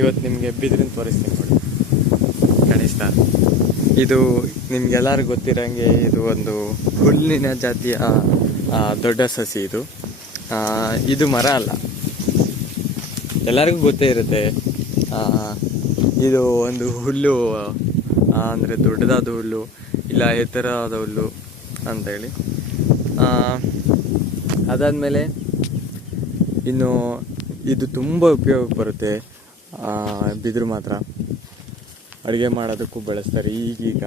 ಇವತ್ತು ನಿಮಗೆ ಬಿದಿರಿನ ತೋರಿಸ್ತೀನಿ ನೋಡಿ. ಕಾಣಿಸ್ತಾ? ಇದು ನಿಮ್ಗೆಲ್ಲರಿಗೂ ಗೊತ್ತಿರೋಂಗೆ ಇದು ಒಂದು ಹುಲ್ಲಿನ ಜಾತಿಯ ದೊಡ್ಡ ಸಸಿ. ಇದು ಮರ ಅಲ್ಲ, ಎಲ್ಲರಿಗೂ ಗೊತ್ತೇ ಇರುತ್ತೆ. ಇದು ಒಂದು ಹುಲ್ಲು, ಅಂದರೆ ದೊಡ್ಡದಾದ ಹುಲ್ಲು ಇಲ್ಲ ಎತ್ತರವಾದ ಹುಲ್ಲು ಅಂತೇಳಿ. ಅದಾದಮೇಲೆ ಇನ್ನು ಇದು ತುಂಬ ಉಪಯೋಗ ಬರುತ್ತೆ. ಬಿದಿರು ಮಾತ್ರ ಅಡುಗೆ ಮಾಡೋದಕ್ಕೂ ಬಳಸ್ತಾರೆ. ಈಗೀಗ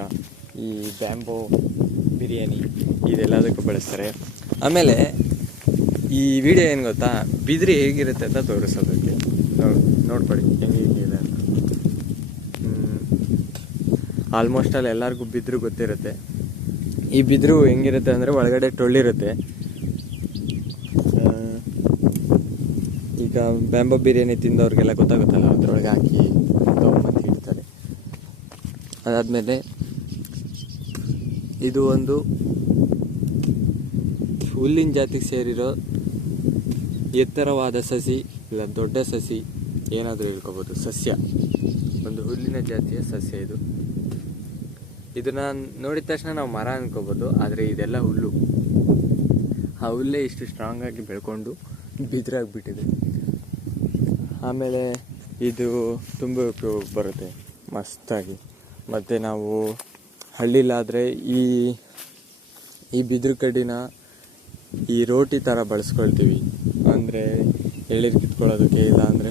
ಈ ಬ್ಯಾಂಬೋ ಬಿರಿಯಾನಿ ಇದೆಲ್ಲದಕ್ಕೂ ಬಳಸ್ತಾರೆ. ಆಮೇಲೆ ಈ ವಿಡಿಯೋ ಏನು ಗೊತ್ತಾ, ಬಿದಿರು ಹೇಗಿರುತ್ತೆ ಅಂತ ತೋರಿಸೋದಕ್ಕೆ. ನೋಡ್ಕೊಳ್ಳಿ ಹೆಂಗಿದೆ ಅಂತ. ಆಲ್ಮೋಸ್ಟ್ ಅಲ್ಲಿ ಎಲ್ಲರಿಗೂ ಬಿದಿರು ಗೊತ್ತಿರುತ್ತೆ. ಈ ಬಿದಿರು ಹೆಂಗಿರುತ್ತೆ ಅಂದರೆ ಒಳಗಡೆ ಟೊಳ್ಳಿರುತ್ತೆ. ಈಗ ಬ್ಯಾಂಬೋ ಬಿರಿಯಾನಿ ತಿಂದವ್ರಿಗೆಲ್ಲ ಗೊತ್ತಾಗುತ್ತಲ್ಲ, ಅದ್ರೊಳಗೆ ಹಾಕಿ ತೊಗೊಂಬಂದು ಇಡ್ತಾರೆ. ಅದಾದಮೇಲೆ ಇದು ಒಂದು ಹುಲ್ಲಿನ ಜಾತಿಗೆ ಸೇರಿರೋ ಎತ್ತರವಾದ ಸಸಿ ಇಲ್ಲ ದೊಡ್ಡ ಸಸಿ ಏನಾದರೂ ಹೇಳ್ಕೊಬೋದು. ಸಸ್ಯ, ಒಂದು ಹುಲ್ಲಿನ ಜಾತಿಯ ಸಸ್ಯ ಇದು. ಇದನ್ನ ನೋಡಿದ ತಕ್ಷಣ ನಾವು ಮರ ಅನ್ಕೋಬೋದು, ಆದರೆ ಇದೆಲ್ಲ ಹುಲ್ಲು. ಆ ಹುಲ್ಲೇ ಇಷ್ಟು ಸ್ಟ್ರಾಂಗ್ ಆಗಿ ಬೆಳ್ಕೊಂಡು ಬಿದಿರಾಗ್ಬಿಟ್ಟಿದೆ. ಆಮೇಲೆ ಇದು ತುಂಬ ಉಪಯೋಗ ಬರುತ್ತೆ ಮಸ್ತಾಗಿ. ಮತ್ತು ನಾವು ಹಳ್ಳಿಲಾದರೆ ಈ ಬಿದಿರು ಕಡ್ಡಿನ ಈ ರೋಟಿ ಥರ ಬಳಸ್ಕೊಳ್ತೀವಿ. ಅಂದರೆ ಎಳ್ನೀರು ಕಿತ್ಕೊಳ್ಳೋದಕ್ಕೆ, ಇಲ್ಲ ಅಂದರೆ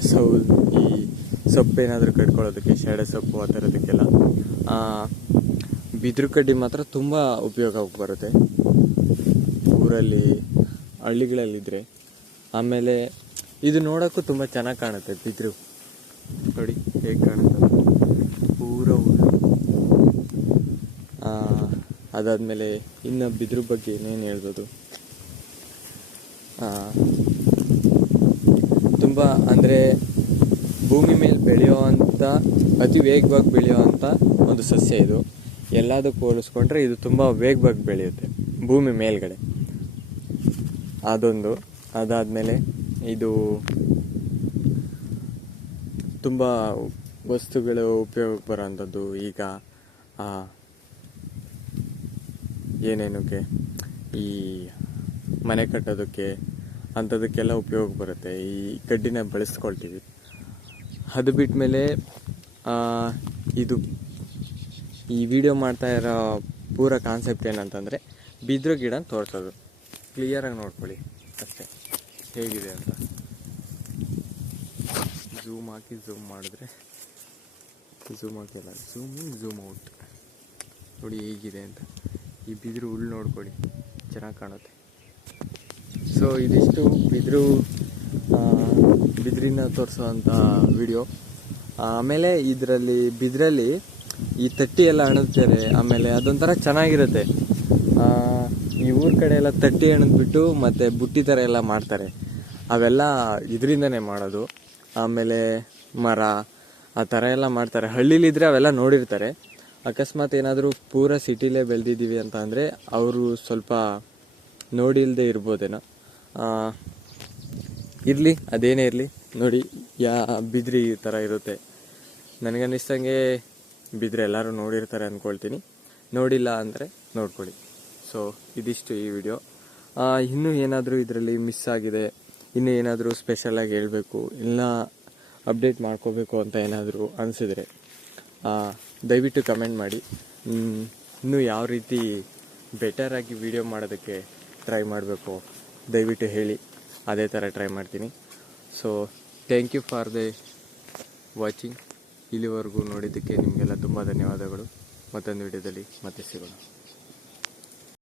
ಈ ಸೊಪ್ಪೇನಾದರೂ ಕಟ್ಕೊಳ್ಳೋದಕ್ಕೆ, ಶೇಡೆ ಸೊಪ್ಪು ಆ ಥರದಕ್ಕೆಲ್ಲ ಬಿದಿರು ಕಡ್ಡಿ ಮಾತ್ರ ತುಂಬ ಉಪಯೋಗ ಬರುತ್ತೆ ಊರಲ್ಲಿ, ಹಳ್ಳಿಗಳಲ್ಲಿದ್ದರೆ. ಆಮೇಲೆ ಇದು ನೋಡೋಕ್ಕೂ ತುಂಬ ಚೆನ್ನಾಗಿ ಕಾಣುತ್ತೆ. ಬಿದಿರು ನೋಡಿ ಹೇಗೆ ಕಾಣುತ್ತೆ, ಪೂರ ಹುಲ್ಲು. ಅದಾದಮೇಲೆ ಇನ್ನು ಬಿದಿರು ಬಗ್ಗೆ ಏನೇನು ಹೇಳ್ಬೋದು, ತುಂಬ ಅಂದರೆ ಭೂಮಿ ಮೇಲೆ ಬೆಳೆಯುವಂಥ ಅತಿ ವೇಗವಾಗಿ ಬೆಳೆಯುವಂಥ ಒಂದು ಸಸ್ಯ ಇದು. ಎಲ್ಲದಕ್ಕೂ ಹೋಲಿಸ್ಕೊಂಡ್ರೆ ಇದು ತುಂಬ ವೇಗವಾಗಿ ಬೆಳೆಯುತ್ತೆ ಭೂಮಿ ಮೇಲ್ಗಡೆ, ಅದೊಂದು. ಅದಾದಮೇಲೆ ಇದು ತುಂಬ ವಸ್ತುಗಳು ಉಪಯೋಗಕ್ಕೆ ಬರೋಂಥದ್ದು. ಈಗ ಏನೇನಕ್ಕೆ ಈ ಮನೆ ಕಟ್ಟೋದಕ್ಕೆ ಅಂಥದಕ್ಕೆಲ್ಲ ಉಪಯೋಗ ಬರುತ್ತೆ. ಈ ಕಡ್ಡಿನ ಬಳಸ್ಕೊಳ್ತೀವಿ. ಅದು ಬಿಟ್ಟ ಮೇಲೆ ಇದು ಈ ವಿಡಿಯೋ ಮಾಡ್ತಾ ಇರೋ ಪೂರ ಕಾನ್ಸೆಪ್ಟ್ ಏನಂತಂದರೆ ಬಿದಿರು ಗಿಡ ತೋರಿಸೋದು. ಕ್ಲಿಯರಾಗಿ ನೋಡ್ಕೊಳ್ಳಿ ಅಷ್ಟೇ ಹೇಗಿದೆ ಅಂತ. ಝೂಮ್ ಹಾಕಿ ಝೂಮ್ ಮಾಡಿದ್ರೆ ಝೂಮ್ ಹಾಕಿಲ್ಲ, ಝೂಮ್ ಔಟ್ ನೋಡಿ ಹೇಗಿದೆ ಅಂತ. ಈ ಬಿದಿರು ಹುಲ್ಲು ನೋಡ್ಕೊಳ್ಳಿ, ಚೆನ್ನಾಗಿ ಕಾಣುತ್ತೆ. ಸೊ ಇದಿಷ್ಟು ಬಿದಿರಿನ ತೋರಿಸೋವಂಥ ವಿಡಿಯೋ. ಆಮೇಲೆ ಬಿದಿರಲ್ಲಿ ಈ ತಟ್ಟಿ ಎಲ್ಲ ಹಣದ್ತಾರೆ. ಆಮೇಲೆ ಅದೊಂಥರ ಚೆನ್ನಾಗಿರುತ್ತೆ. ಈ ಊರ ಕಡೆ ಎಲ್ಲ ತಟ್ಟಿ ಹಣದ್ಬಿಟ್ಟು ಮತ್ತು ಬುಟ್ಟಿ ಥರ ಎಲ್ಲ ಮಾಡ್ತಾರೆ. ಅವೆಲ್ಲ ಇದರಿಂದನೇ ಮಾಡೋದು. ಆಮೇಲೆ ಮರ ಆ ಥರ ಎಲ್ಲ ಮಾಡ್ತಾರೆ. ಹಳ್ಳಿಲಿದ್ರೆ ಅವೆಲ್ಲ ನೋಡಿರ್ತಾರೆ. ಅಕಸ್ಮಾತ್ ಏನಾದರೂ ಪೂರ ಸಿಟಿಲೇ ಬೆಳೆದಿದ್ದೀವಿ ಅಂತ ಅಂದರೆ ಅವರು ಸ್ವಲ್ಪ ನೋಡಿಲ್ಲದೆ ಇರ್ಬೋದೇನೋ. ಇರಲಿ, ಅದೇನೇ ಇರಲಿ. ನೋಡಿ ಬಿದಿರು ಈ ಥರ ಇರುತ್ತೆ. ನನಗನ್ನಿಸ್ತಂಗೆ ಬಿದಿರು ಎಲ್ಲರೂ ನೋಡಿರ್ತಾರೆ ಅಂದ್ಕೊಳ್ತೀನಿ. ನೋಡಿಲ್ಲ ಅಂದರೆ ನೋಡ್ಕೊಳ್ಳಿ. ಸೊ ಇದಿಷ್ಟು ಈ ವಿಡಿಯೋ. ಇನ್ನೂ ಏನಾದರೂ ಇದರಲ್ಲಿ ಮಿಸ್ ಆಗಿದೆ, ಇನ್ನೂ ಏನಾದರೂ ಸ್ಪೆಷಲಾಗಿ ಹೇಳಬೇಕು, ಇಲ್ಲ ಅಪ್ಡೇಟ್ ಮಾಡ್ಕೋಬೇಕು ಅಂತ ಏನಾದರೂ ಅನಿಸಿದರೆ ದಯವಿಟ್ಟು ಕಮೆಂಟ್ ಮಾಡಿ. ಇನ್ನೂ ಯಾವ ರೀತಿ ಬೆಟರಾಗಿ ವಿಡಿಯೋ ಮಾಡೋದಕ್ಕೆ ಟ್ರೈ ಮಾಡಬೇಕು ದಯವಿಟ್ಟು ಹೇಳಿ. ಅದೇ ಥರ ಟ್ರೈ ಮಾಡ್ತೀನಿ. So thank you for the watching. ಇಲ್ಲಿವರೆಗೂ ನೋಡಿದ್ದಕ್ಕೆ ನಿಮಗೆಲ್ಲ ತುಂಬ ಧನ್ಯವಾದಗಳು. ಮತ್ತೊಂದು ವಿಡಿಯೋದಲ್ಲಿ ಮತ್ತೆ ಸಿಗೋಣ.